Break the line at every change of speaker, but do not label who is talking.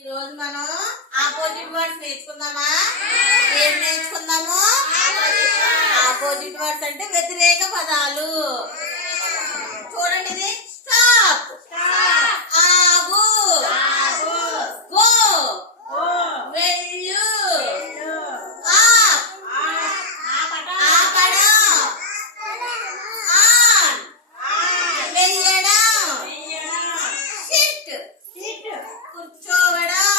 ఈ రోజు మనం ఆపోజిట్ వర్డ్స్ నేర్చుకుందామా? ఏం నేర్చుకుందాము? ఆపోజిట్ వర్డ్స్ అంటే వ్యతిరేక పదాలు. కూర్చోవడా